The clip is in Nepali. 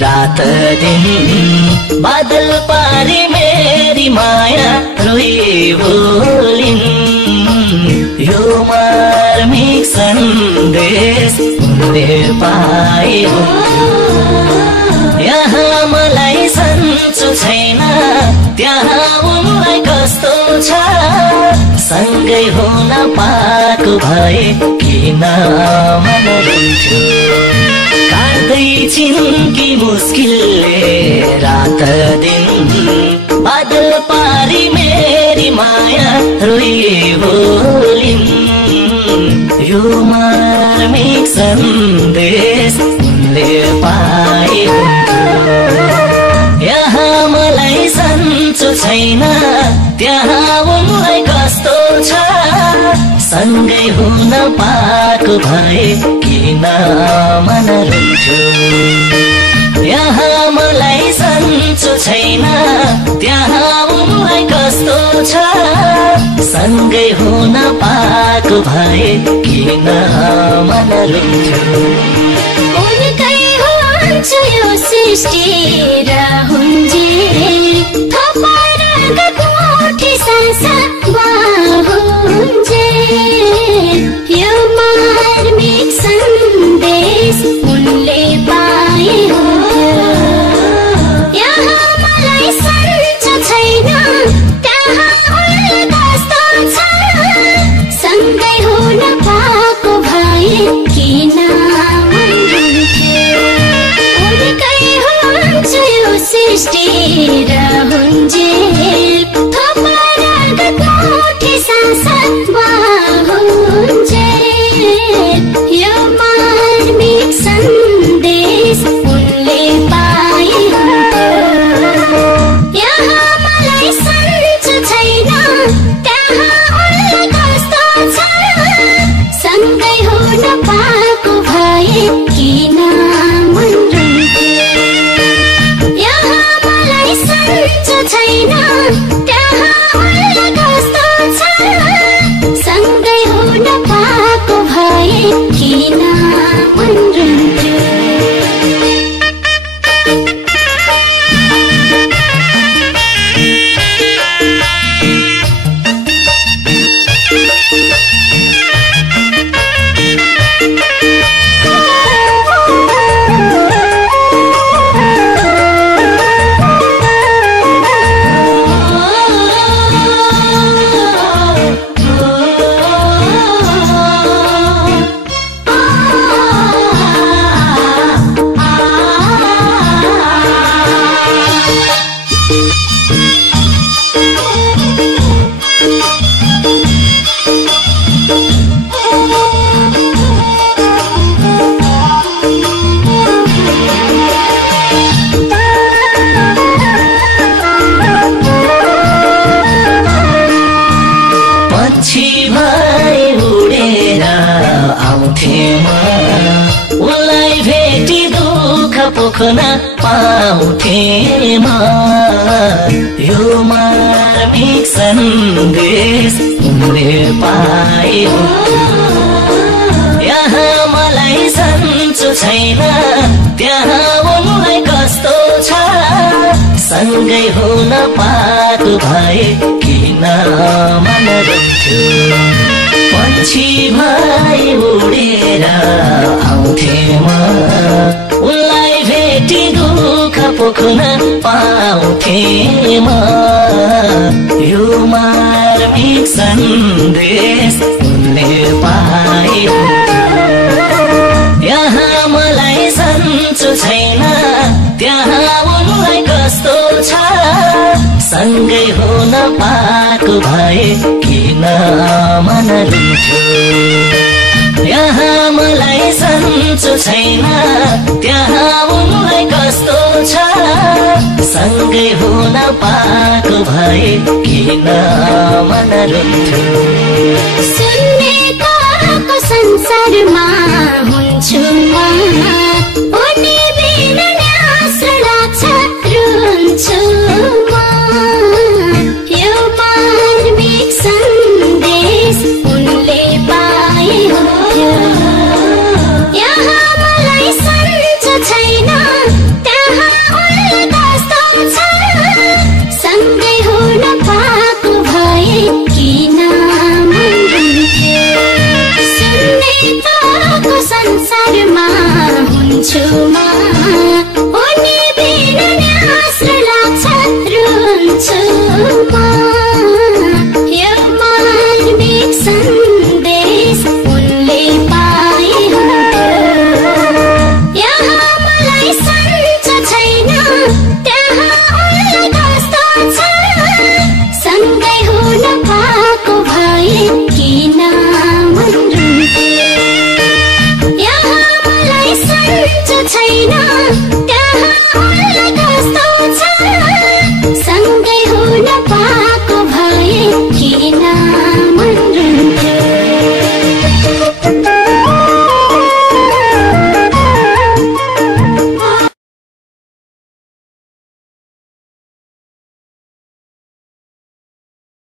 रात दिन बादल पारी मेरी माया रोई बोलिन् यो मार्मिक सन्देश उनले पाए यहाँ मलाई सन्चो छैन त्यहाँ उनलाई कस्तो छ सँगै हुन पाएको भए किन मन रुन्थ्यो काट्दैछिन् कि मुस्किलले रात दिन बादल पारी मेरी माया रोई बोलिन् यो मार्मिक सन्देश उनले पाए यहाँ मलाई सन्चो छैन त्यहाँ उनलाई कस्तो छ सँगै हुन पाएको भए किन मन रुन्थ्यो यहाँ मलाई सन्चो छैन त्यहाँ उनलाई कस्तो छ सँगै हुन पाएको भए किन मन रुन्थ्यो उनकै हुन्छ यो सृष्टि र हुन्जेल थपेर गठोठी संसारमा हुन्जेल यो मार्मिक सन्देश उनले पाए यहाँ मलाई सन्चो छैन त्यहाँ उनले कस्तो छ सँगै हुन पाएको भए किन मन रुन्थ्यो उनकै हुन्छ यो सृष्टि र हुन्जेल थपेर गठोठी संसारमा हुन्जेल यो मार्मिक सन्देश उनले पाए यहाँ मलाई सन्चो छैन त्यहाँ उनलाई कस्तो छ सँगै हुन पाएको भए किन मन रुन्थ्यो यहाँ मलाई सन्चो छैन त्यहाँ उनलाई कस्तो छ सँगै हुन पाएको भए किन मन रुन्थ्यो उनलाई भेटी दुःख पोख्न पाउँथेमा यो मार्मिक सन्देश उनले पाए यहाँ मलाई सन्चो छैन त्यहाँ उनलाई कस्तो छ सँगै हुन पाएको भए किन मन रुन्थ्यो पछि भाइ उडेर आउँथे म उनलाई भेटी दुःख पोख्न पाउँथे म यो मार्मिक सन्देश उनले पाए यहाँ मलाई सन्चो छैन त्यहाँ उनलाई कस्तो छ सँगै हुन पाएको भए किन मन रुन्थ्यो यहाँ मलाई सन्चो छैन त्यहाँ उनलाई कस्तो छ सँगै हुन पाएको भए किन मन रुन्थ्यो सुन्नेको संसारमा हुन्छु म उनी बिना न्यास लाग्छ रुन्छु म यो मार्मिक सन्देश उनले पाए हुन्थ्यो यहाँ मलाई सन्चो छैन त्यहाँ उनलाई कस्तो छ सँगै हुन पाएको भए किन मन रुन्थ्यो सुन्नेको संसारमा हुन्छु म उनी बिना न्यास लाग्छ रुन्छु म यो मार्मिक सन्देश उनले पाए हुन्थ्यो यहाँ मलाई सन्चो छैन त्यहाँ उनलाई कस्तो छ सँगै हुन पाएको भए किन मन रुन्थ्यो यहाँ मलाई सन्चो छैन